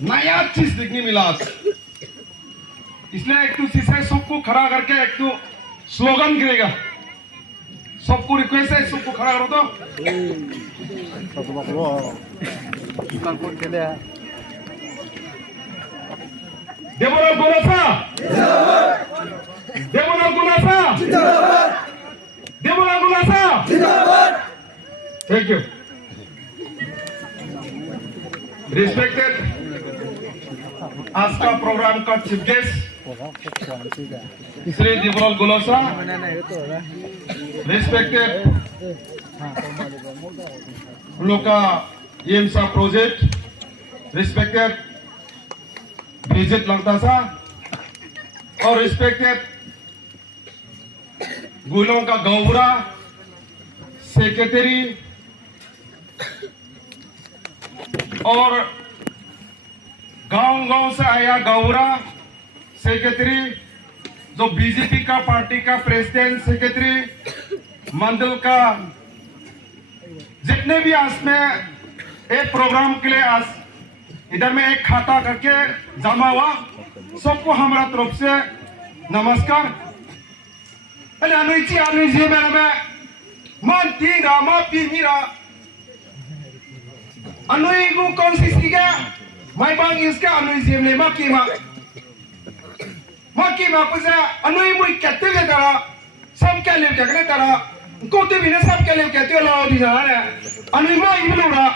नया चीज देखने मिला, इसलिए एक तो शीशे सबको खड़ा करके एक तो स्लोगन गिरेगा, सबको रिक्वेस्ट है सबको खड़ा करो तो देवरा गुलासा देवरा गुलासा देवरा गुलासा थैंक यू रिस्पेक्टेड आज का प्रोग्राम का चीफ गेस्ट श्री देवराल गुलासा रिस्पेक्टेड हम लोग का एमसा प्रोजेक्ट रिस्पेक्टेड विजिट लगता था और रिस्पेक्टेड गुलों का गौरा सेक्रेटरी और गांव-गांव से आया गौरा सेक्रेटरी जो बीजेपी का पार्टी का प्रेसिडेंट सेक्रेटरी मंडल का जितने भी आज में एक प्रोग्राम के लिए आज इधर में एक खाता करके जमा हुआ सबको हमारा तरफ से नमस्कार। अरे अनुजी मेरा मैं मन तीरा मा पीमीरा अनुई को कौन सी सीगा माइबांग इसका अनुजी में माकी मा कुछ अनुई मुई कहते ले तारा सब क्या ले कहते तारा कोते भी ने सब क्या ले कहते लो दिया है अनुई मा ये लोड़ा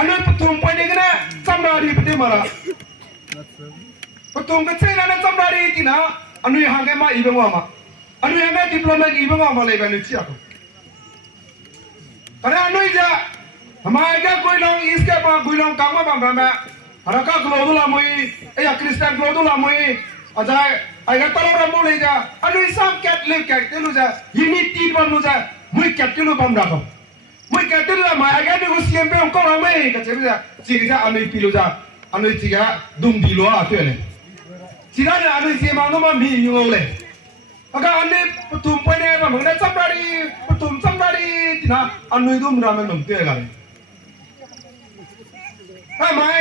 अनुई पतुम पढ़ने के ना चमड़ी पते मारा पतुम के चेहरा ना चमड़ी की ना अनुई हांगे मा इबे मा अनुई हांगे डिप्लोमा की इबे मा ले बने चिया अरे अनुई जा हमारे क्या कोई लोग इसके पास कोई लोग काम में मैं हरका ग्लोबल आमुई या क्रिस्टियन ग्लोबल आमुई अजाय अगर तलो रमो ले जा अनुई सब कैथलिक कहते लो जा यही तीन बार लो जा मुई कैथलिक बम डालो मुई कैथलिक मैं अगर देखो सीएम पे उनको रमे कहते जा चिकित्सा अनुई पिलो जा अनुई चिका दुम दिलो आते ले चिका ने अनुई सीएम आनो में भी यूँ ले अगर अनुई तुम पहने में मुझे चंबारी ना अनुई दुम रामे नमते लगे हाँ मैं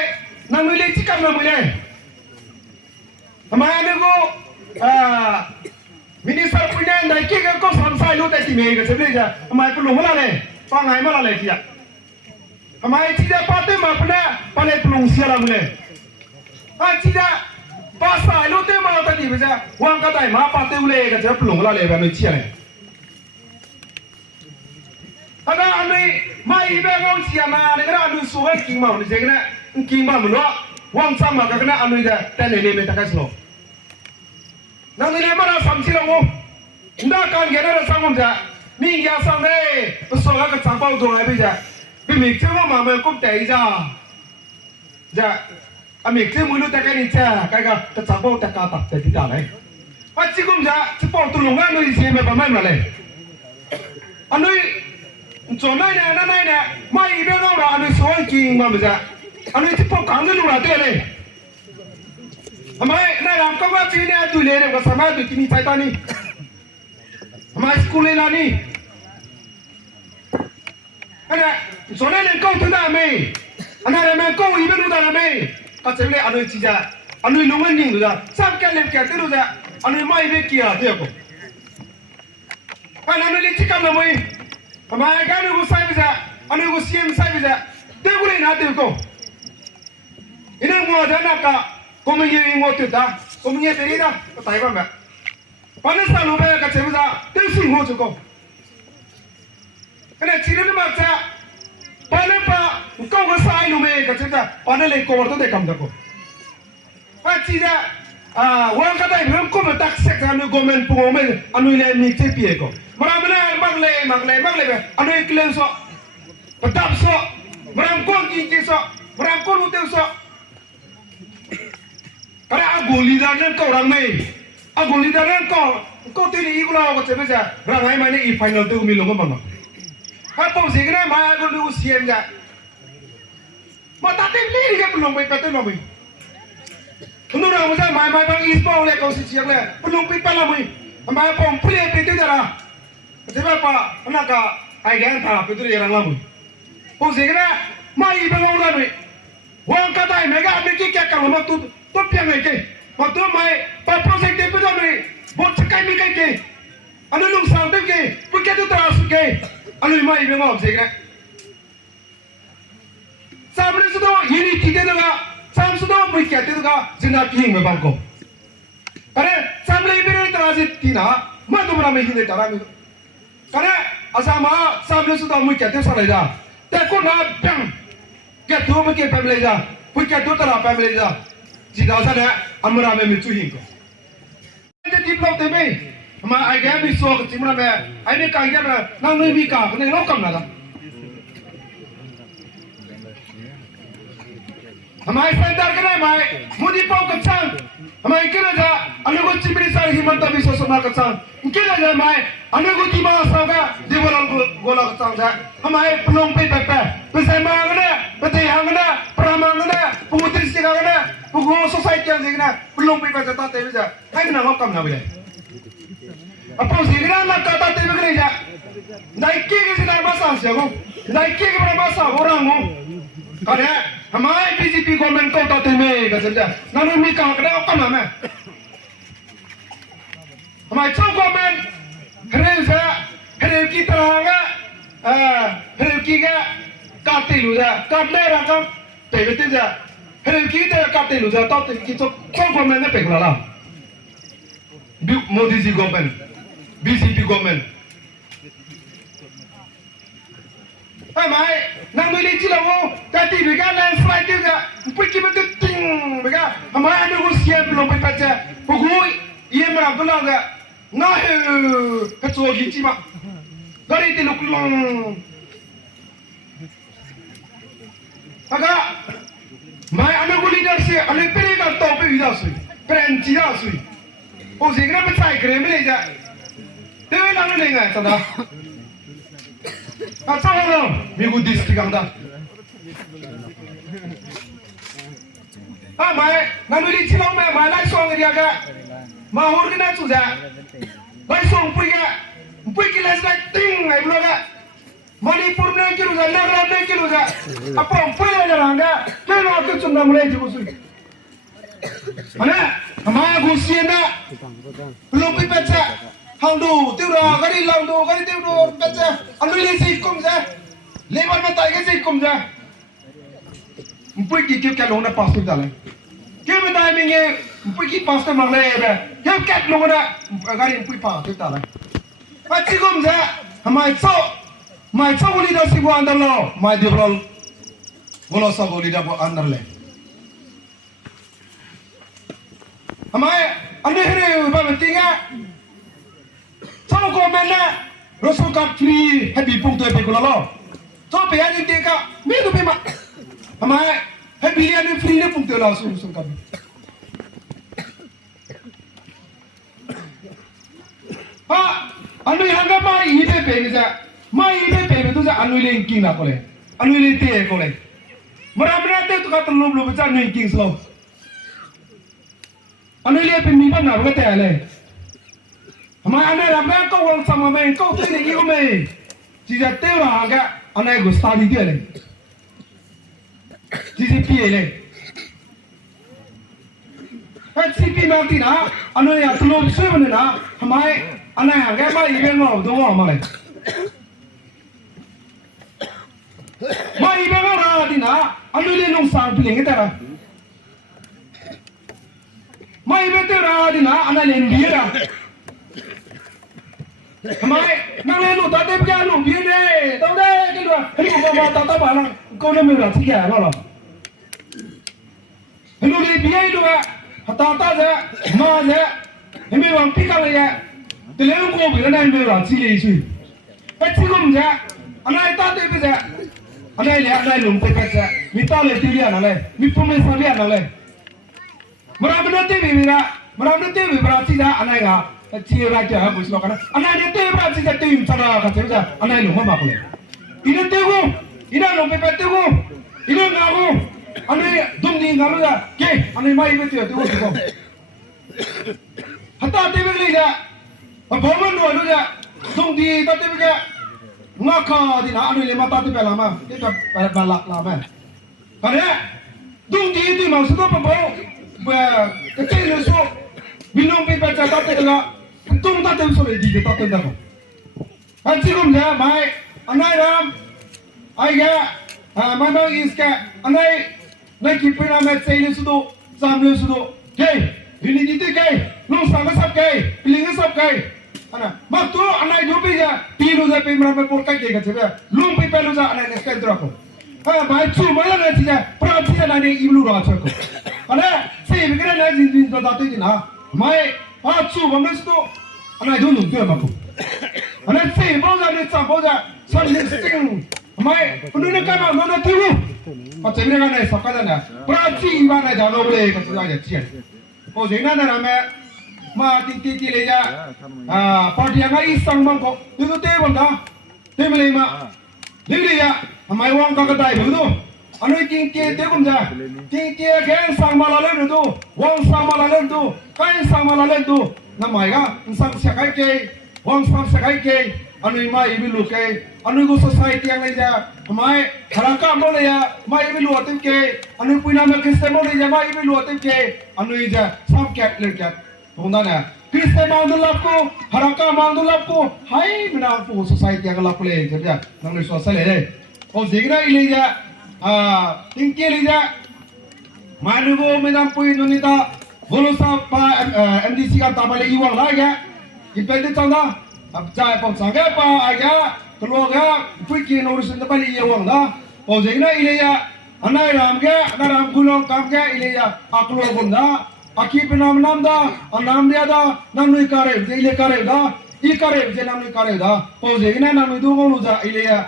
नमुले चिका नमुले हमारे को मिनिस्टर पुण्य नाइके को संसार लो तैसी में एक सेबले जा हमारे को लोग लाले पांगाई में लाले चिया हमारे चीज़ पाते मापना पाले पुलों सिया लामुले हाँ चीज़ पासा लो ते मारता दी बजा वहाँ का ताई माँ पाते उले एक जब पुलों लाले बने चिया ले अगर अनुई माँ इबे गौर सिया ना लेकिन अनुई सोहे किंग माँ उन्हें जेकना किंग माँ मुलो वहाँ sama kakaknya anu ida tenene metakas lo. Nanti ni mana samsi lo, nda kan gana rasangum ja, ni ya samre, pesola ke campur dong aja ja, bimikse mo mama kum teh ja, ja, amikse mulu tak ni ja, kakak ke campur tak kata teh tidak leh. Pasti kum ja, cepor tulungan anu isi me pemain maleh. Anu zona ni ana ni, mai ibe orang anu soal king mama ja. अनु इसे पो कांगे लुराते हैं हमारे ना रामका वो पीने आतु ले रहे हैं समाज तो किन्हीं फायदा नहीं हमारे स्कूल ले लानी अरे सोने ने कौन तुंदा हमें अनारे में कौन इबे लुदा हमें कचरे अनु चीज़ा अनु लुंगन नहीं लुदा सब क्या ले क्या तेरे लुदा अनु माँ इबे किया थे को अनु ले चिकन लुंगी हमारे क्या नु गुस्सा बिजा अनु गुस्से में सा बिजा तेरे ना तेरे को ini mau ada nak komenye mau tu dah komenye beri dah tak apa mak panas tak lupa ya kacau dah tensi mau cukup kerana ciri tu macam panas pak kau besar lupa kacau dah panas lek kau tu dekam dah ko pasti dah orang kata ini kau betak seks anu gomen pungomen anu ini ni cepi ko mana magle anu iklan so petap so mana kau kiki so mana kau nutel so karena aku lidarnya kau ramai, aku lidarnya kau tu ni ikut aku cakap saja, ramai mana i final tu milong apa mana? Apa sih kena mah aku tu usian saja, mata tempat ni dia pelong pipa tu namai. Untuk orang macam Maibang ispo oleh kau siap le, pelong pipa namai, amai pom pulih pipa jara, sebab apa? Anak ka, ayah kan tak pipa tu orang namai. Apa sih kena Maibang orang namai. wang kata mereka ambil kek kalau mau tu piang lagi waktu mai projek itu tu ni buat sekai mereka ke anu lung sang tu ke bukan tu terus ke anu mai memang objek ni sampai sudah ini kita tu kan sampai sudah mereka tu kan jenak king memang ko karena sampai ini terus tina mana tu beramai ini cara ni karena asama sampai sudah mereka tu salah dah tak kau nak piang क्या दो में क्या फैमिली जा कोई क्या दो तरह फैमिली जा जितना सा है अमरा में मिचू ही को ये टीम लोग ते में हम आई गया भी सो के चिमरा में आई ने कहीं क्या ना नहीं भी का नहीं लोग कम ना था हमारे सेंटर के ना हमारे मुझे पाव कच्चा हमारे क्या ना अन्य को चिमरी सारी हिम्मत भी सो सुना कच्चा क्या ना हमारे अन्य को टीमा सागा जीवन गोला कच्चा जा हमारे पुलों पे पैसे मांगने betul yang mana, peramang mana, pemutri sih mana, pengurus society yang sih mana, belum pipa jatah TV saja, hai kena ngokam nak boleh. Apa sih kena nak jatah TV kena saja, naik ke sini nak masa sih aku, naik ke berapa masa orang aku, karena hamarai BJP government kau jatah TV kata saja, namun mereka kena ngokam nama, hamarai cow government, kena kita orang, kena kita काटे लूजा काटने रकम पेगते जा हेल्प की तो काटे लूजा तो कि तो गवर्नमेंट ने पेगला ला मोदी जी गवर्नमेंट बीजेपी गवर्नमेंट हमारे नंबली चिलो काटी बेगा लैंडस्लाइड का पिकी में तो टिंग बेगा हमारे अंदर को सिया बिलों पे पच्चा बुकुई ये मेरा बिलों का ना है कचौड़ की मा गरी ते लुकुलों agak mai anu ko leadership anu pili ka to pe vida sui prenci da sui o se gra pachai kre me le ja te la no le nga sa da ka sa ho mi gu district ang da mai nanu li chilo me mai lai song ria ga ma hor ke na chu ja lai song pui ki la sa ting ai blo ga Manipur ne kilo जा, नागालैंड ने kilo जा, apa umpaya jarangga, kena aku cuma mulai jebusui. Mana, hama gusiena, belum pipaca, handu, tiura, kari landu, kari tiura, pipaca, anu ini sikum ja, lebar mata ini sikum ja. Umpaya kikip kalau na pastor jalan, kau mendai minge, umpaya kikip pastor mangle ya, kau kat longona, kari umpaya pastor jalan. Pacikum ja, hama itu. Mai cakap lidah si buat andar lo, mai diorol, bolos sabu lidah buat andar le. Amai, ane hari apa pentingnya? Cakap kau mana, rasul kat free, happy pun tu happy kalau lo. Cakap pihak ini tiga, mintu pema. Amai, happy ni free ni pun tu lo rasul kat. Ha, ane yang apa ini pehini je. Mai ini pebe tu saya anu linking nak boleh, anu linting boleh. Merata tu kata belum baca anu linking slow. Anu linting pemimpin nak boleh tak le. Mai ane ramai kau orang sama main kau tu ni kau main. Jika tewa agak ane gusta di dia le. Jisi pie le. CP nanti na anu yang belum siapa ni na, mai ane agak mai event mau doa malai. Mai ibu orang di na, anu le nong sang piling kita lah. Mai ibu tu orang di na, anu le dia lah. Mai, nang le lu tadi pergi lu dia deh, tahu deh gitu. Hari kau bawa tata barang, kau le mula tiga lah. Lu le dia itu ah, tata je, mah je, ini orang pikal je. Telur kau bila nak mula tiga isu. Pecikum je, anak itu tadi tu je. Anai le anai lum pe kaca, mita le tiga anai, mipu me sabi anai. Merambat tu berarti dah anai ga, cia raja habis lo kan. Anai tu berarti dah tim cara kaca saja, anai lum apa boleh. Ini tu, ini lum pe tu, ini ngaku, anai dumni ngalu ya, ke, anai mai betul tu tu. Hatta tu begini ya, bawa dua ya, dumni tapi begini. Ngaka di na anu le mata tu pelama, kita balak lama. Karena dung di itu maksud apa bau kecil lesu minum pipa cakap tegak tung tak tahu soal di tak tahu dah haji kum dah mai anai ram ayah Maibang iska anai nak kipena met say lesu tu sam lesu tu kay ini di kay lu sama sab kay pilih sab kay ana maktu anai jopi ya tiru ja pe mera por kay ke gache lu pipa lu ja anai neska drako mai cuma lah nanti ya perhati nanti ibu rasa ko ana say begini nanti dah tu ini na mai cuma mana tu anai dulu tu apa ko ana say bau ja ni bau ja san listing mai penuh kan mana tiru macam ni kan ni sakada na perhati ibu na jalan boleh kata saja cian oh jadi na nama ma titi leja parti yang ai sang mangko itu tebon dah tebel ma Dili ya, amai wang kagak begitu. Anu kingki tegum ja, kingki gen sang malalen itu, wang sang malalen itu, kain sang malalen itu. Namai ga, sang sekai ke, wang sang sekai ke, anu ima ibu luke, anu ibu society yang lain ja, amai haraka boleh ya, amai ibu luatin ke, anu punya merkistem boleh ya, amai ibu luatin ke, anu ija sam cat lerkat, bunda Kristen mandulapku, haraka mandulapku, hai menangku society yang lapu le, jadi nang le sosial le. Oh zikra ilija, tingki ilija, manugo menampu Indonesia, bolusa pa MDC kan tabale iwang lah ya, impedit canda, abjai pun sangga pa aja, keluarga, fikir urusan tabale iwang lah. Oh zikra ilija, anai ram Guilongkam ke ilija, akluar bunda. Aki penam nam dah, nam dia dah, nam ni karib, je ile karib dah, I karib je nam ni karib dah. Oh je ini nam itu kau luza ile ya,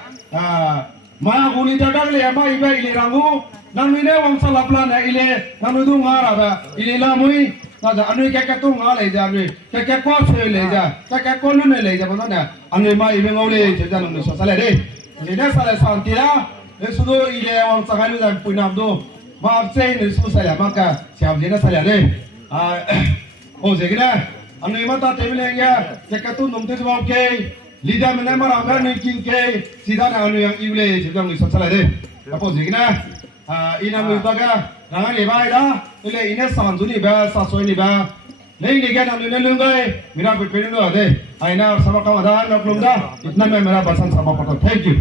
maya guni jadak le, ama iba ile rangu, nam ni ne wang salah plan ile, nam itu ngarah dah, ile lamui, nada anu kakak tu ngarah le jadi, kakak kuat sih le jadi, kakak kolu ne le jadi, mana anu ma iba ngau le jadi nam ni salah deh, ini salah santi lah, itu ile wang sangat lu dah punam tu. Maaf saya ni semua salah maka siap jenis salah deh. Oh segera, anu imata tebel yang ya, jika tu nomor sebab ke, lidah mana marah ni king ke, sidang anu yang ible sebab ni salah deh. Apa segera, ini anu itaga, rangan lebai dah, ile ini sanjuni ni bah, sasoi ni bah, नहीं लेकिन हम इन्हें लूँगा मेरा कुछ पेड़ नहीं होते आईना और सबका मदान मैं लूँगा इतना मैं मेरा बसन समाप्त करता हूँ थैंक यू